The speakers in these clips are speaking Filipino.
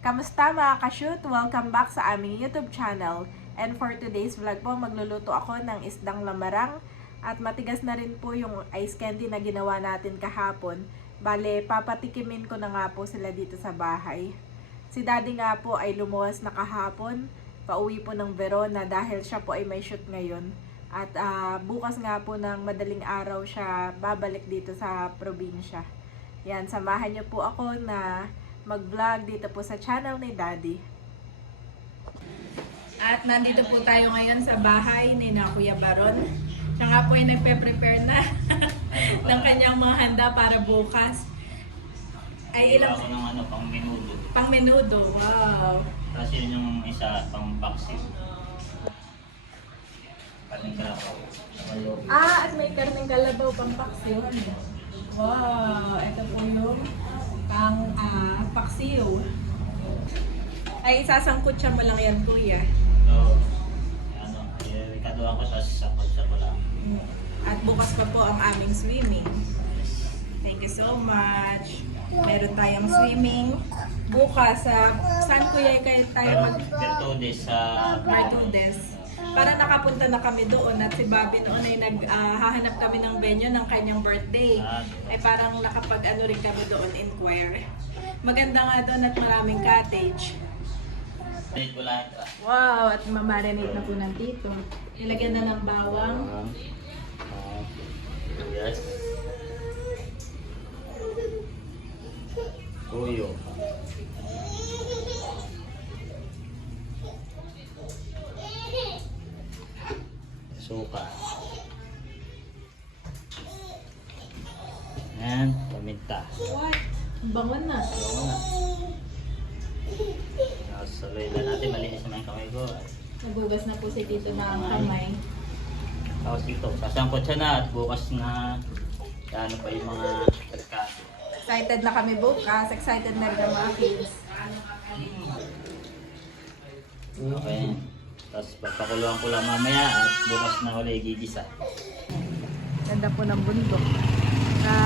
Kamusta mga ka-shoot? Welcome back sa aming YouTube channel. And for today's vlog po, magluluto ako ng isdang lamarang at matigas na rin po yung ice candy na ginawa natin kahapon. Bale, papatikimin ko na nga po sila dito sa bahay. Si Daddy nga po ay lumuwas na kahapon, pauwi po ng Verona dahil siya po ay may shoot ngayon. At bukas nga po ng madaling araw siya babalik dito sa probinsya. Yan, samahan niyo po ako na mag-vlog dito po sa channel ni Daddy. At nandito po tayo ngayon sa bahay ni Kuya Baron. Siya nga po ay nagpe-prepare na ng kanyang mga handa para bukas. Ay ilang... Ako ng pang menudo. Pang menudo, wow. Tapos yun yung isa, pang paksiw. Karning kalabaw. At may karning kalabaw pang paksiw. Wow, ito po yung pang paksiw. Ay, isasangkot siya mo lang yan, Kuya. So, rikado ako sa sakot lang. At bukas pa po ang aming swimming. Thank you so much. Meron tayong swimming bukas sa saan Kuya kayo tayo mag Bertudes sa Bertudes. Para nakapunta na kami doon at si Bobby noon ay naghahanap kami ng venue ng kanyang birthday. Ay parang nakapag-ano rin kami doon, inquire. Maganda nga doon at maraming cottage. Wow, at mamarinate na po ng tito. Ilagyan na ng bawang. Yes. Tuyo. Suka. And paminta. What? Ang bango na. Oo na. Saloy na natin, malinis naman yung kamay ko. Nagugas na po si tito na ang kamay. Tapos ito, sasangkot siya na at bukas na ano pa yung mga pagkain. Excited na kami bukas. Excited na rin ang mga kids. Okay. Tapos papakuluan ko lang mamaya at bukas na ulit gigisa. Ganda po ng bundok.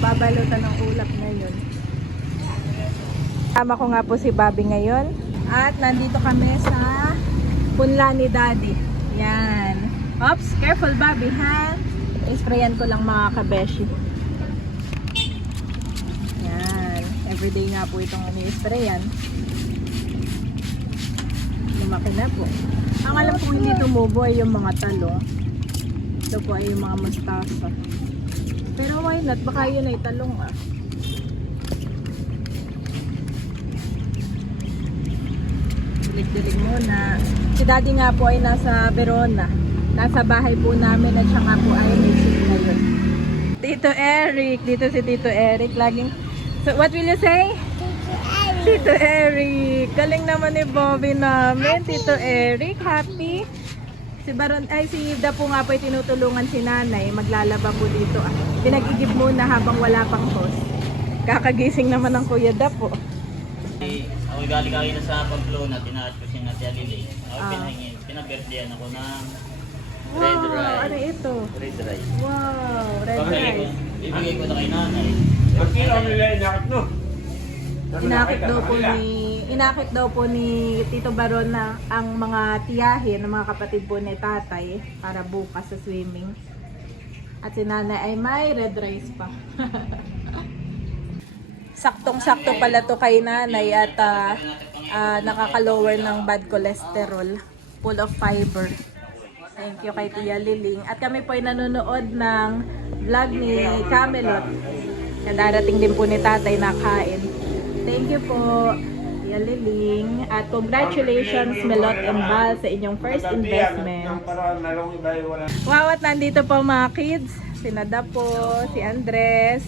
Babalutan ng ulap ngayon. Tama ko nga po si Bobby ngayon. At nandito kami sa punla ni Daddy. Yan. Oops, careful Bobby ha. Isprayan ko lang mga kabeshi. Yan. Everyday nga po itong ini-sprayan. Lumaki na po. Ang alam kong hindi tumubo ay yung mga talong. Ito po ay yung mga mustasa. Pero why not? Baka yun ay talong Dilig-dilig muna. Si Daddy nga po ay nasa Verona. Nasa bahay po namin at siya nga po ay may shoot ngayon. Tito Eric. Dito si Tito Eric. Laging... So, what will you say? Tito Eric. Galing naman ni Bobby namin. Tito Eric. Happy? Si Baron, ay si Da po nga po ay tinutulungan si Nanay. Maglalaba po dito. Pinag-igib muna habang wala pang host. Kakagising naman ng Kuya Da po. Ako galing na sa Pamplona, tinaas ko si Natia Lili. Ako pinag-birthdayan ako ng red Wow, rice. ano ito? Red rice. Wow, red rice. Ibigay ko na kay nanay. Inakit daw po ni Tito Baron na ang mga tiyahin, ang mga kapatid po ni Tatay para bukas sa swimming. At si Nanay ay may red rice pa. Saktong-sakto pala to kay Nanay at nakaka-lower ng bad cholesterol, full of fiber. Thank you kay Tia Liling. At kami po ay nanonood ng vlog ni Camelot. Darating din po ni Tatay na kain. Thank you po, Tia Liling. At congratulations, Melot and Val, sa inyong first investment. Wow, at nandito po mga kids. Si Nada po, si Andres,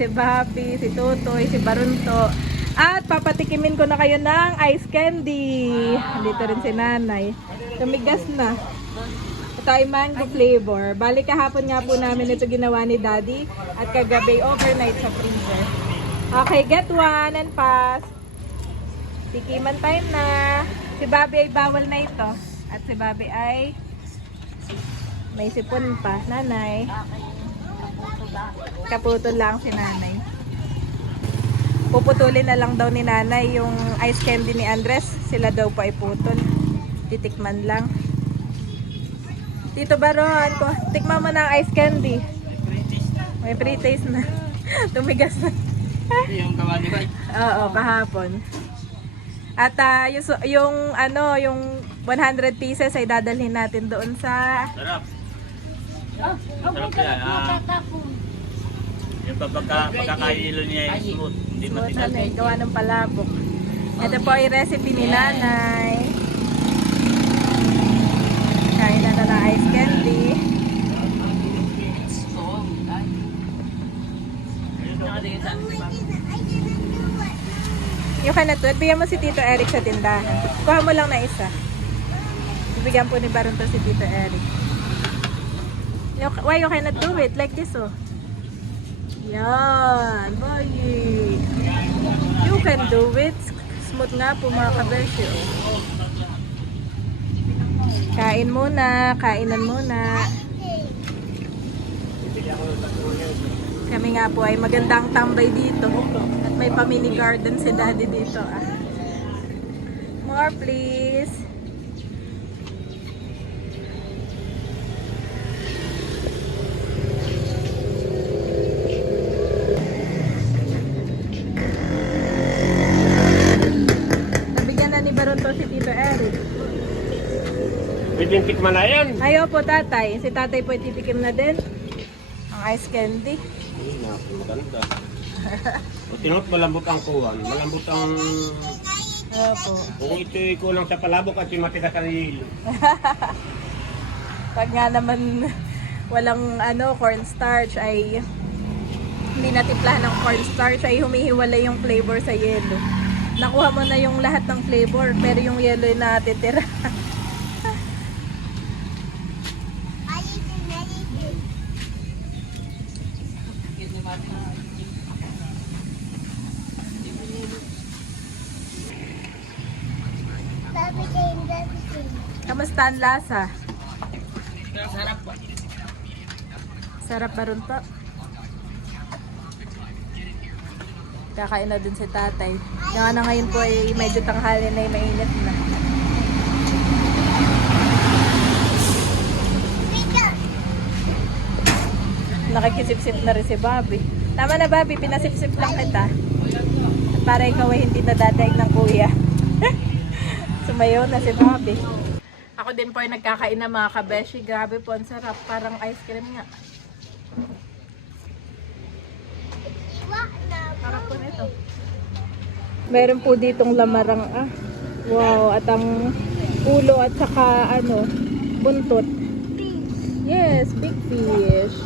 si Bobby, si Tutoy, si Barunto. At papatikimin ko na kayo ng ice candy. Dito rin si Nanay. Tumigas na. Ito ay mango flavor. Bali kahapon nga po namin ito ginawa ni Daddy. At kagabi overnight sa freezer. Okay, get one and pass. Tikiman time na. Si Bobby ay bawal na ito. At si Bobby ay may sipon pa. Nanay. Kaputol lang si Nanay. Puputulin na lang daw ni nanay yung ice candy ni Andres. Sila daw pa iputol. Titikman lang. Tito Baron, tikman mo na ang ice candy. May pre-taste na. Tumigas na. Yung kawali ba? Oo, kahapon. At yung 100 pieces ay dadalhin natin doon sa Sarap. Sarap yan. Yung pagkakailo niya yung smooth. Hindi matigas. gawa ng palabok. Ito po ay recipe ni nanay. Kain na ng ice candy. You cannot do it. Bigyan mo si Tito Eric sa tindahan. Kuha mo lang na isa. Bigyan po ni Baron to si Tito Eric. Why you cannot do it? Like this, oh. Yan. Boy. You can do it. Smooth nga po mga kabeshi, oh. Kain muna. Kainan muna. Kami nga po ay magandang tambay dito. At may pa-mini garden si daddy dito. More please. Nabigyan na ni Baron to si Tito Eric. Pwedeng tikman na yan. Ayaw po tatay. Si tatay po titikim na din. Ang ice candy. Maganda. O tinot, malambot ang kuwan. Malambot ang... Opo. Kung ito'y kulang sa palabok at matigas ang hilo. Pag nga naman walang cornstarch ay hindi natimplahan ng cornstarch ay humihiwalay yung flavor sa yelo. Nakuha mo na yung lahat ng flavor pero yung yelo ay natitira. Kamusta ang lasa? Sarap po. Sarap ba rin to? Kakain na din si tatay. Kaya na ngayon po ay medyo tanghali na, mainit na. Nakikisip-sip na rin si Bobby. Tama na Bobby, pinasip-sip lang kita. At para ikaw ay hindi nadadaig ng kuya. Sumayo na si Bobby. Ako din po ay nagkakain ng mga kabeshi. Grabe po, ang sarap. Parang ice cream nga. Sarap po nito. Meron po ditong lamarang Wow, at ang ulo at saka buntot. Yes, big fish.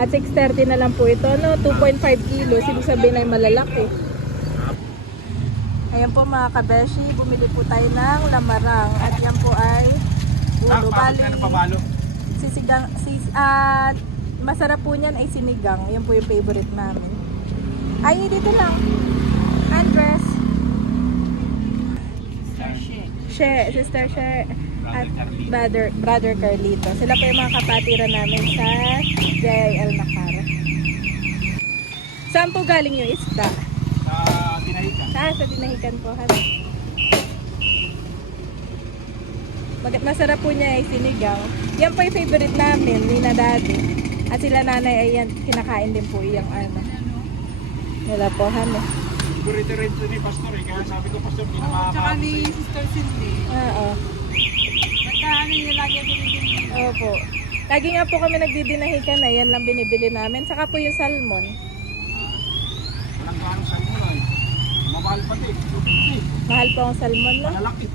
At 6.30 na lang po ito, 2.5 kilos. Ibig sabihin ay malalaki. Ayan po mga kabeshi, bumili po tayo ng lamarang. At yan po ay ulo. Bali, masarap po niyan ay sinigang. Yan po yung favorite namin. Ay, dito lang. Andres. Sister She. At brother Carlito. Sila po yung mga kapatiran namin sa JIL Nakara. Saan po galing yung isda? Sa Dinahican po. Masarap po niya ay sinigaw. Yan po yung favorite namin, ni na daddy. At sila nanay ay yan, kinakain din po yung nila po, Burrito-rito ni Pastor kaya sabi ko Pastor, hindi na makakapos. Tsaka ni Sister Cindy. Oo. Nagkaano niya lagi ang binibili. Opo. Lagi nga po kami nagdidinahikan na, yan lang binibili namin. Saka po yung salmon. Walang gano'ng salmon. Mamahal pati. Mahal po ang salmon, no? Malalaki.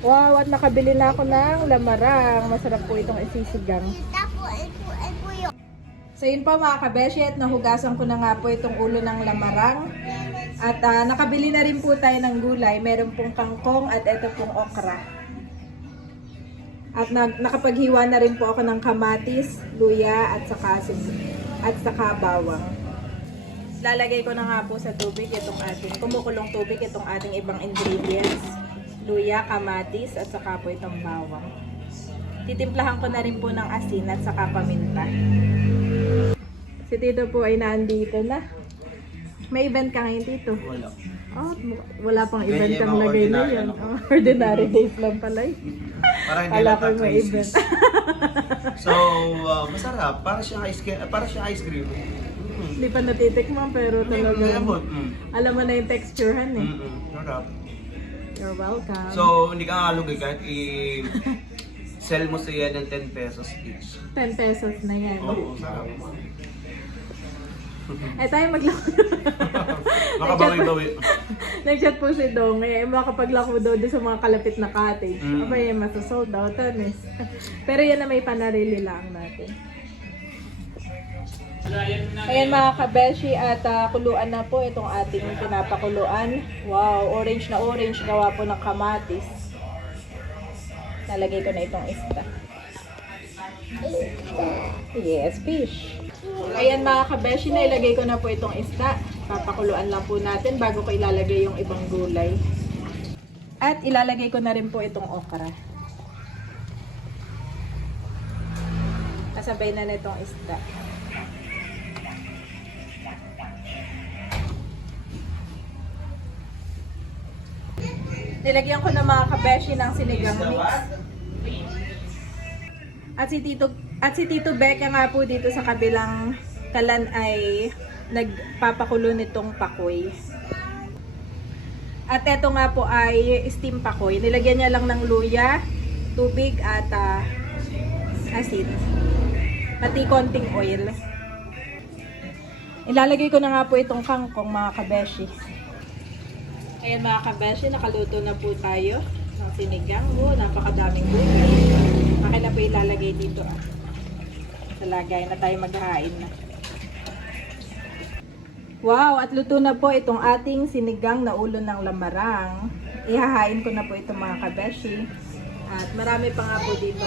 Wow, at nakabili na ako ng lamarang. Masarap po itong isisigang. So yun po mga kabeshi, at nahugasan ko na nga po itong ulo ng lamarang. At nakabili na rin po tayo ng gulay. Meron pong kangkong at ito pong okra. At nakapaghiwa na rin po ako ng kamatis, luya at saka bawang. Lalagay ko na nga po sa tubig itong kumukulong tubig itong ating ibang ingredients. Luya, kamatis at saka po itong bawang. Titimplahan ko na rin po ng asin at saka paminta. Si Tito po ay nandito na. May event ka ngayon, Tito? Wala. Oh, wala pang event Ganyan, kang mga lagay na ordinary, yan. ano? Oh, ordinary days lang pala eh. Para hindi Wala lang pang may crisis. event. So, masarap. Para siyang ice cream. Hindi pa natitikman pero talaga. Lemon. Alam mo na yung texturehan eh. Sarap. You're welcome. So, hindi ka ngalugay kahit sell mo siya ng 10 pesos each. 10 pesos na yan. Oo, sarap. Eh tayo maglako. Makabawi-bawi. Nag-chat po si Dong, eh, makapaglako daw doon sa mga kalapit na cottage. Abay, masasold out eh. Pero yan na may panarili lang natin. Ayan mga kabeshi at kuluan na po itong ating pinapakuluan. Wow, orange na orange, gawa po ng kamatis. Nalagay ko na itong isda. Yes, fish. Ayan mga kabeshi, na ilagay ko na po itong isda. Papakuluan lang po natin bago ko ilalagay yung ibang gulay. At ilalagay ko na rin po itong okra. Kasabay na nitong isda. Nilagyan ko na mga kabeshi ng sinigang mix. At si Tito Becca nga po dito sa kabilang kalan ay nagpapakulo nitong pakoy. At eto nga po ay steam pakoy. Nilagyan niya lang ng luya, tubig at asin. Pati konting oil. Ilalagay ko na nga po itong kangkong mga kabeshi. Ayan mga kabeshi, nakaluto na po tayo ng sinigang. Napakadaming gulay. Akin na po ilalagay dito sa lagay na tayo maghahain na. Wow! At luto na po itong ating sinigang na ulo ng lamarang. Ihahain ko na po ito mga kabeshi. At marami pa nga po dito.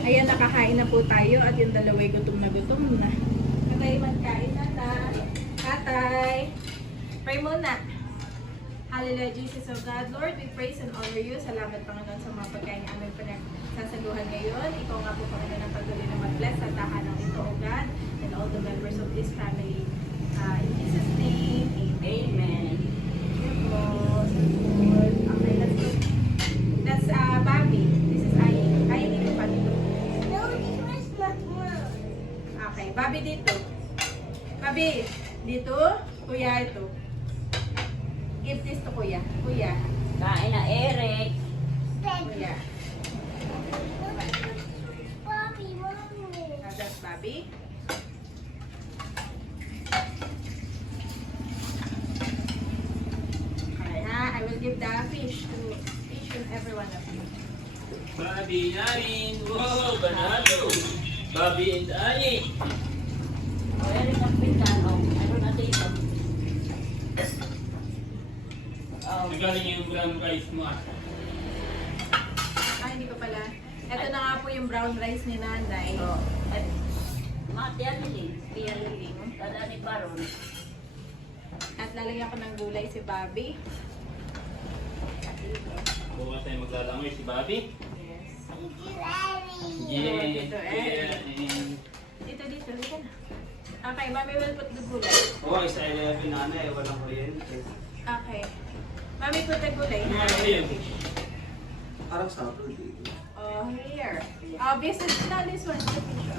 Ayan, nakakain na po tayo at yung dalaway gutom na gutom na. Tatay, magkain na na. Tatay! Pray muna. Hallelujah, Jesus of God. Lord, we praise and honor you. Salamat, Panginoon, sa mga pagkain aming pinagsasaluhan ngayon. Ikaw nga po, Panginoon, ang pagtuloy na mag-bless sa tahanan ito, O God, and all the members of this family. In Jesus' name, Amen. Lord. Okay, let's go. That's Bobby. This is Ayin. Ayin dito pa dito. Okay, Bobby dito. Bobby, dito. Kuya ito. Give this to Kuya. Kuya. Kain na Eric. Kuya. Bobby, mommy. That's Bobby. Okay, ha? I will give the fish to each and every one of you. Bobby namin! Wow! Banado! Bobby and Ani! Eric ang pinsan. Ano na dito? Nagaling yung brown rice mo Hindi ko pala. Ito na nga po yung brown rice ni Nanay. Mati ano din? Pia Liling. Tanda ni Baron. At lalagyan ko ng gulay si Bobby. Bukas tayo maglalangoy si Bobby. Yes. Yeah! Dito, Dito, dito. Dito na. Okay, Mami will put the gulay. Oo, isa yung pinanay, walang kuryente. Okay. Mami put the gulay. Ano yun? Parang Saturday. Oh, here. Obviously, not this one. The fish.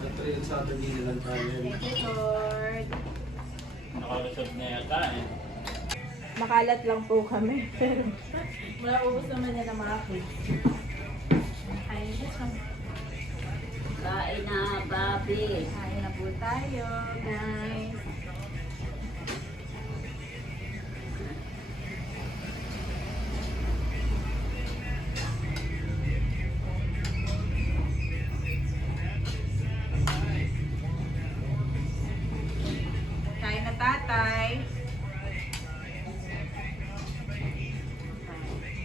Nag-trade Saturday na lang tayo. Thank you, Lord. Nakalusog na yata eh. Makalat lang po kami. Pero, maubos naman yan ng mga kids. Ayun, this one. Kain na, Bobby. Kain na po tayo, guys. Kain na tatay.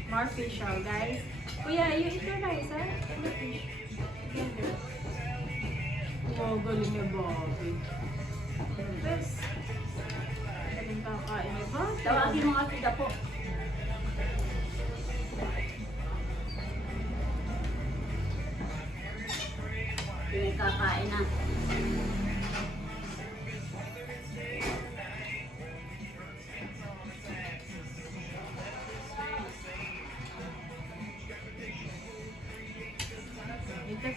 More fish, oh, guys. Kuya, you eat your rice, ha? And the fish. Together. Wow, galing niya, Bobby. Bes. Galing kakain niya, Bobby. Tawagin mo nga sila po. Yung kakain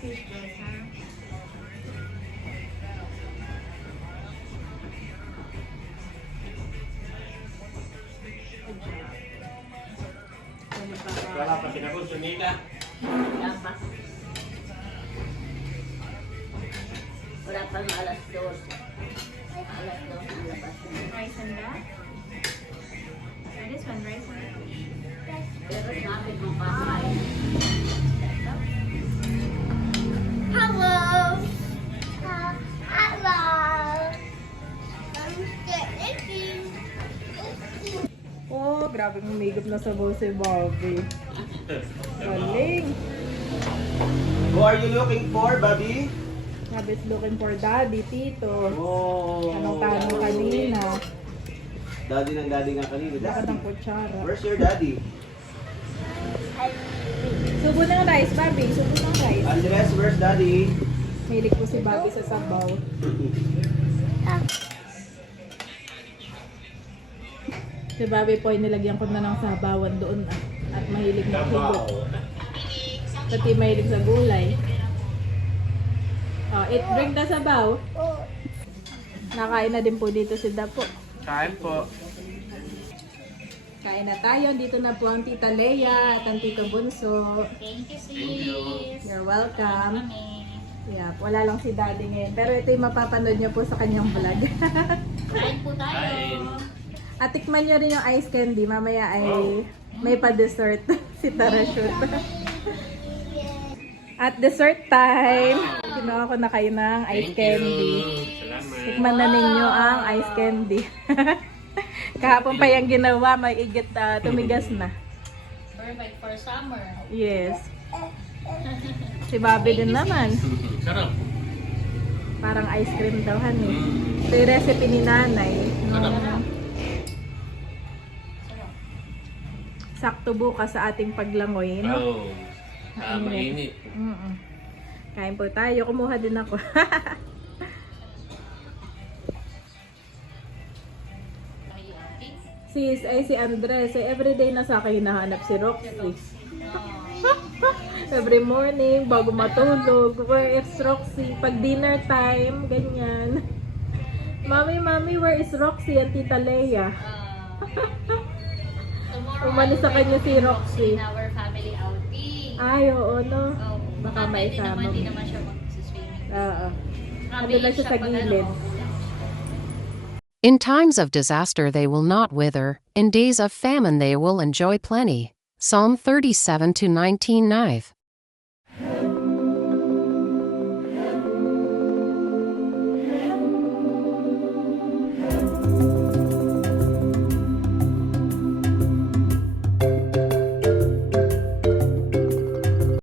fish balls, ha? Wala pa sinabot, sumika. Wala pa. Wala pang alas 2. Alas 2 ang labas. Rice and that? This one, rice and that? Pero sabi mo kakain. Hello. Hello. I'm scared. Oh, grabe mamigap na sabaw si Bobby. Galing. Who are you looking for, Bobby? Bobby's looking for daddy, tito. Oh. Anong tanong kanina? Daddy ng daddy nga kanina. Bakit Daddy. ang kutsara? Where's your daddy? Subo ng rice, Bobby. Subo ng rice. Andres, where's daddy? Mahilig po si Bobby sa sabaw. Si Bobby po ay nilagyan ko na ng sabawan doon at mahilig na higot. Pati mahilig sa gulay. Oh, drink na sabaw. Nakain na din po dito si Dapo. Kain po. Kain na tayo. Dito na po ang Tita Leia at ang Tito Bunso. Thank you, sis. You're welcome. Yeah, wala lang si Daddy ngayon. Pero ito yung mapapanood niyo po sa kanyang vlog. Kain po tayo. Kain. At tikman niyo rin yung ice candy. Mamaya ay may pa-dessert si Tarashut. At dessert time. Kinuha ko na kayo ng ice candy. Salamat. Tikman na ninyo ang ice candy. Kahapon pa yung ginawa, may igit tumigas na. Perfect for summer. Yes. Si Bobby din naman. Sarap. Parang ice cream daw, honey. Ito yung recipe ni nanay. Sakto bukas sa ating paglangoy, no? Oh. Mainit. Kain po tayo. Kumuha din ako. Si Andres, everyday na sa akin hinahanap si Roxy. Every morning, bago matulog, where is Roxy? Pag dinner time, ganyan. Mami, where is Roxy and Tita Leia? Tomorrow, Umalis sa kanya si Roxy. in our family outing. Ay, oo, no? Oh, Baka may pwede naman, sama. di naman siya mag-swimming. Oo. Sabi Ano lang siya sa pag gilid. In times of disaster they will not wither, in days of famine they will enjoy plenty. Psalm 37 to 19:9.